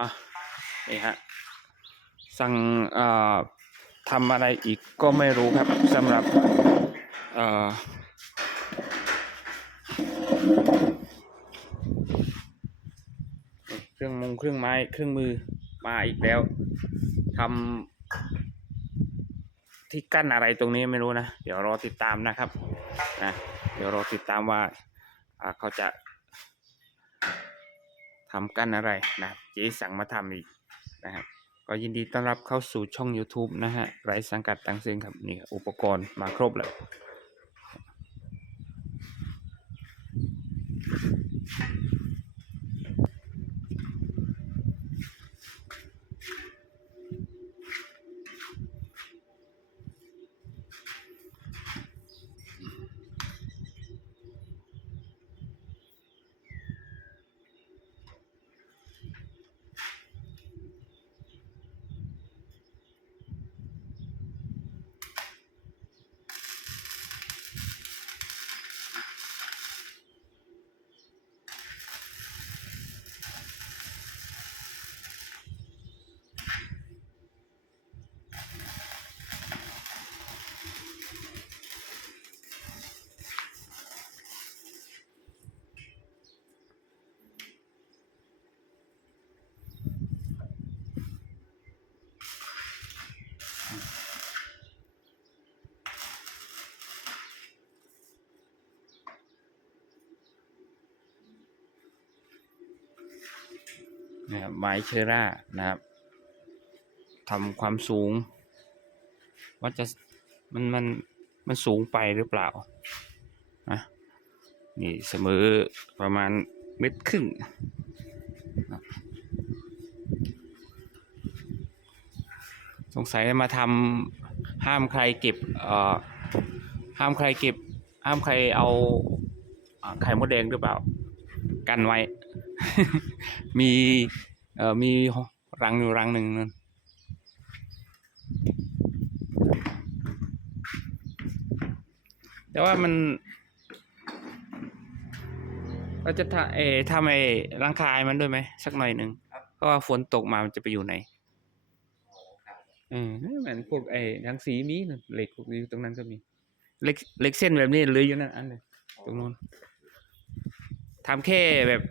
อะนี่ฮะสั่งทำอะไรอีกก็ไม่รู้ครับสำหรับเครื่องมงเครื่องไม้เครื่องมือมาอีกแล้วทำที่กั้นอะไรตรงนี้ไม่รู้นะ เดี๋ยวรอติดตามนะครับนะเดี๋ยวรอติดตามว่าเขาจะ ทำกันอะไรนะเจ๊สั่งมาทำอีกนะครับก็ยินดีต้อนรับเข้าสู่ช่อง YouTube นะฮะไร้สังกัดตังเซงครับนี่อุปกรณ์มาครบเลย นะครับไม้เชอร่านะครับทำความสูง ว่าจะมันมันมันสูงไปหรือเปล่านะนี่เสมอประมาณเม็ดครึ่งสงสัยมาทำห้ามใครเก็บเอ่อห้ามใครเก็บ ห้ามใครเอาอ่าไข่มดแดงหรือเปล่า กันไว้ มีเอ่อมีรังอยู่รังหนึ่งนั่นแต่ว่ามันก็จะทำเออทำไอ้รังคายมันด้วยไหมสักหน่อยหนึ่งเพราะว่าฝนตกมามันจะไปอยู่ไหนเออนี่เหมือนพวกไอ้รังสีมีน่ะเหล็กพวกนี้ตรงนั้นก็มีเหล็กเหล็กเส้นแบบนี้เหลยอยู่นั่นอันเลยตรงนู้น ทำแค่แบบ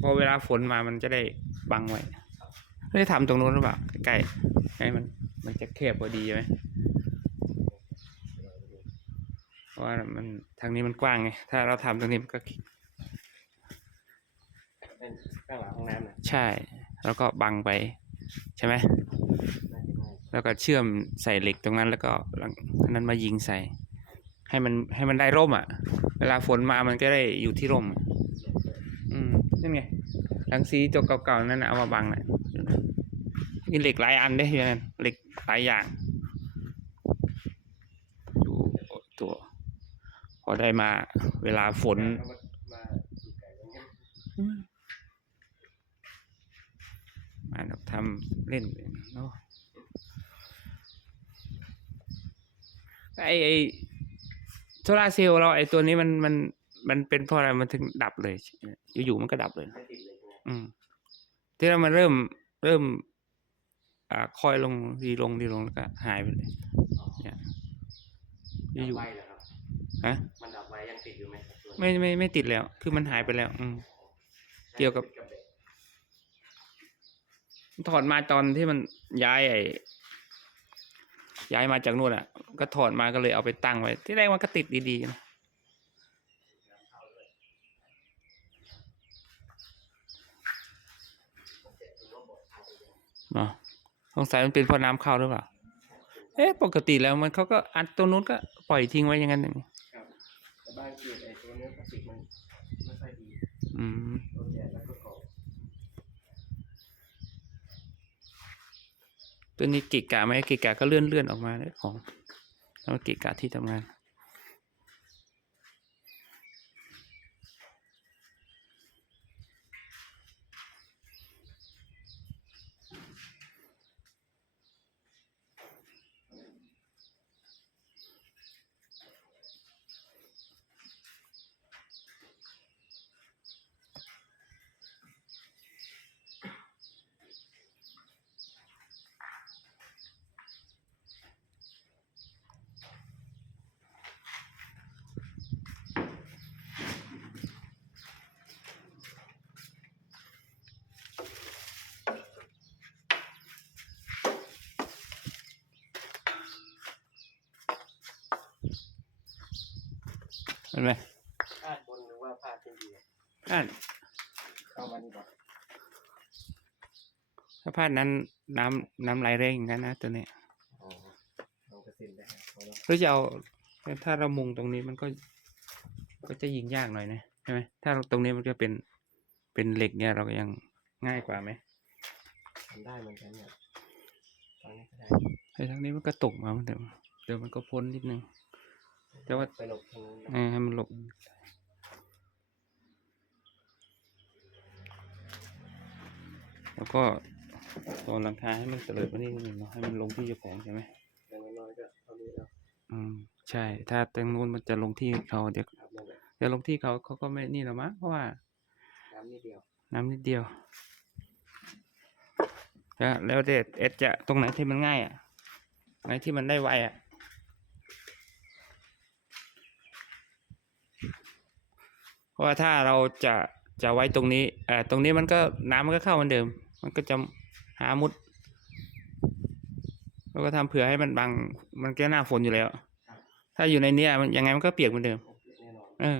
พอเวลาฝนมามันจะได้บังไว้ไม่ได้ทำตรงนู้นหรือเปล่าใกล้ๆให้มัน มันจะแคบพอดีไหมเพราะว่ามันทางนี้มันกว้างไงถ้าเราทำตรงนี้มันก็เป็นข้างหลังห้องน้ำนะใช่ แล้วก็บังไป ใช่ไหมแล้วก็เชื่อมใส่เหล็กตรงนั้นแล้วก็หลังอันนั้นมายิงใส่ ให้มันให้มันได้ร่มอะ เวลาฝนมามันก็ได้อยู่ที่ร่มอะอืม นั่นไงรังสีตัวเก่าๆนั่นนะเอามาบังน่ะมีเหล็กหลายอันได้ยังเหล็กหลายอย่าง ดูตัว พอได้มาเวลาฝนมาทำเล่นเนาะไอไอโซลาเซลล์เราไอตัวนี้มันมัน มันเป็นเพราะอะไรมันถึงดับเลย อยู่ๆมันก็ดับเลยไม่ติดเลยใช่ไหมอืมที่เรามันเริ่มเริ่ม อ่าคอยลงดีลงดีลงแล้วก็หายไปเลย เนี่ยดับอยู่ไวเหรอครับๆฮะมันดับไวยังติดอยู่ไหมครับตัวนี้ไม่ไม่ไม่ติดแล้ว คือมันหายไปแล้ว อืมเกี่ยวกับติดเด็กถอดมาตอนที่มันย้ายไอ้ย้ายมาจากนู่นอะ ก็ถอดมาก็เลยเอาไปตั้งไว้ ที่แรกมันก็ติดดีๆนะ อ๋อสงสัยมันเป็นเพราะน้ำเข้าหรือเปล่า เอ๊ะปกติแล้วมันเขาก็อัดตัวนู้นก็ปล่อยทิ้งไว้อย่างนั้นอย่างนี้ครับแต่บ้านเกียร์ไอ้ตัวเนื้อพลาสติกมันไม่ค่อยดีอืมตัวแก่แล้วก็กรอบตัวนี้เกิกะไหมเกิกะก็เลื่อนเลื่อนออกมาเลยของแล้วเกิกะที่ทำงาน ห็นไหมพาดบนหรือว่าพาดเป็นดีพลาดเข้ามาดีกว่าถ้าพลาดนั้นน้ำน้ำไหลแรงอย่างนั้นนะตัวเนี้ยอ๋อลองกระสินได้ครับเพราะว่าหรือจะเอาถ้าเรามุงตรงนี้มันก็ ก็จะยิงยากหน่อยนะใช่ไหมถ้าตรงนี้มันก็เป็นเป็นเหล็กเนี่ยเราก็ยังง่ายกว่าไหมทำได้เหมือนกันเนี่ยตอนนี้ก็ได้ไอ้ทางนี้มันก็ตกมาเหมือนเดิมเดี๋ยวมันก็พ้นนิดนึง แต่ว่าไปหลบทางนู้นนะเออให้มันหลบแล้วก็ตัวหลังคาให้มันเตลิดมานี่นิดนึงเนาะให้มันลงที่เจ้าของใช่ไหมอย่างน้อยๆก็เท่านี้แล้วอืมใช่ ถ้าตรงนู้นมันจะลงที่เขาเดี๋ยวครับนั่นแหละเดี๋ยวลงที่เขาเขาก็ไม่นี่หรอกมั้งเพราะว่า น้ำนิดเดียวน้ำนิดเดียวแล้วแล้วเด็ดเอ็ดจะตรงไหนที่มันง่ายอะไหนที่มันได้ไวอะ เพ ราะว่าถ้าเราจะจะไว้ตรงนี้เอ่อตรงนี้มันก็น้ำมันก็เข้าเหมือนเดิม มันก็จะหามุดเราก็ทำเผื่อให้มันบังมันก็หน้าฝนอยู่แล้ว ถ้าอยู่ในเนี้ยมันยังไงมันก็เปียกเหมือนเดิมแน่นอนเออ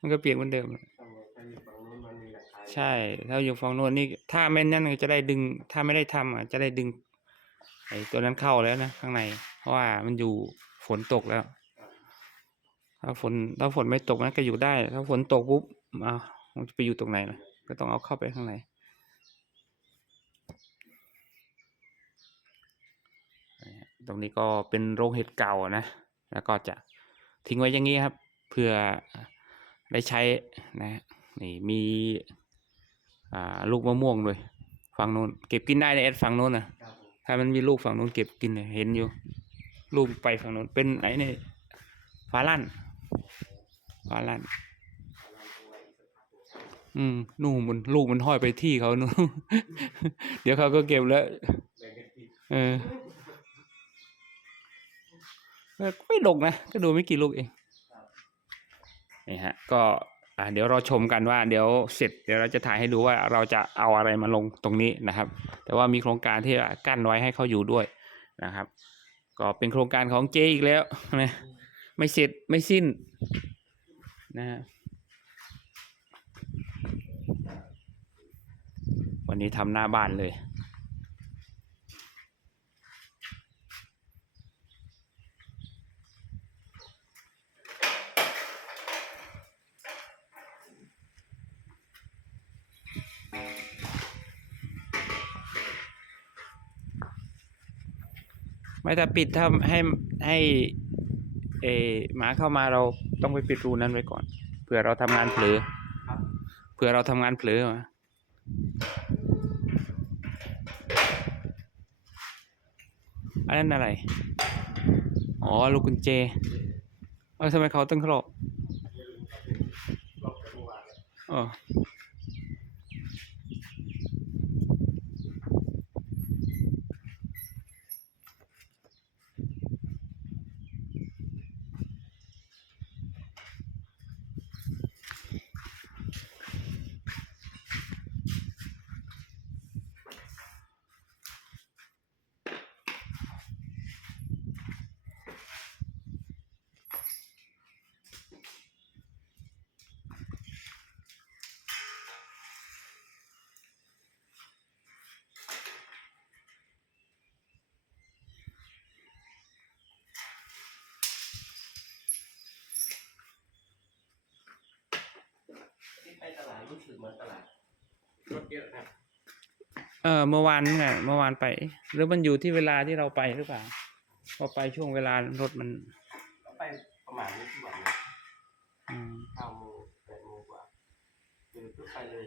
มันก็เปียกเหมือนเดิมถ้าเราถ้าอยู่ฝั่งนู้นมันมีหลักฐานใช่ ถ้าอยู่ฝั่งโน้นนี่ถ้าไม่นั่นก็จะได้ดึง ถ้าไม่ได้ทำอะจะได้ดึงไอ้ตัวนั้นเข้าแล้วนะข้างใน เพราะว่ามันอยู่ฝนตกแล้ว ถ้าฝนถ้าฝนไม่ตกมันก็อยู่ได้ ถ้าฝนตกปุ๊บอ้าวมันจะไปอยู่ตรงไหนล่ะก็ต้องเอาเข้าไปข้างในตรงนี้ก็เป็นโรงเห็ดเก่านะ แล้วก็จะทิ้งไว้อย่างนี้ครับ เพื่อได้ใช้นะนี่มีอ่าลูกมะม่วงด้วยฝั่งนู้นเก็บกินได้ในเอ็ดฝั่งนู้นนะครับผมถ้ามันมีลูกฝั่งนู้นเก็บกินเลยเห็นอยู่ ลูกไปฝั่งนู้นเป็นไอ้นี่ฟ้าลั่น ฟ้าลั่นอืมนู่นมันลูกมันห้อยไปที่เขานู่นเดี๋ยวเขาก็เก็บแล้วเออเออไม่ดกนะ ก็ดูไม่กี่ลูกเองนี่ฮะ ก็อ่าเดี๋ยวเราชมกันว่า เดี๋ยวเสร็จ เดี๋ยวเราจะถ่ายให้ดูว่าเราจะเอาอะไรมาลงตรงนี้นะครับ แต่ว่ามีโครงการที่กั้นไว้ให้เขาอยู่ด้วยนะครับ ก็เป็นโครงการของเจอีกแล้วนะ ไม่เสร็จไม่สิ้นนะฮะวันนี้ทำหน้าบ้านเลย ไม่ถ้าปิดถ้าให้ให้ เอหมาเข้ามาเราต้องไปปิดรูนั้นไว้ก่อนเผื่อเราทำงานเผลอเผื่อเราทำงานเผลอมาอันนั้นอะไร อ๋อลูกกุญแจเออทำไมเขาต้องครอบลบกันเมื่อวานเลยอ๋ รู้สึกเหมือนตลาดรถเยอะนะเออเมื่อวานไงเมื่อวานไป หรือมันอยู่ที่เวลาที่เราไปหรือเปล่าพอไปช่วงเวลารถมันก็ไปประมาณนี้ที่บอกเลยอืม เก้าโมงแปดโมงกว่าเดินปุ๊บไปเลย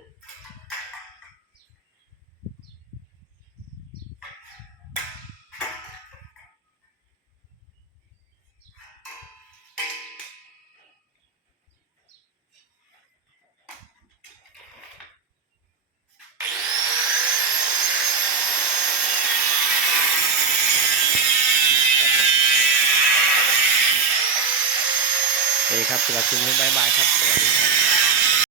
ครับสำหรับคลิปนี้บายบายครับสวัสดีครับ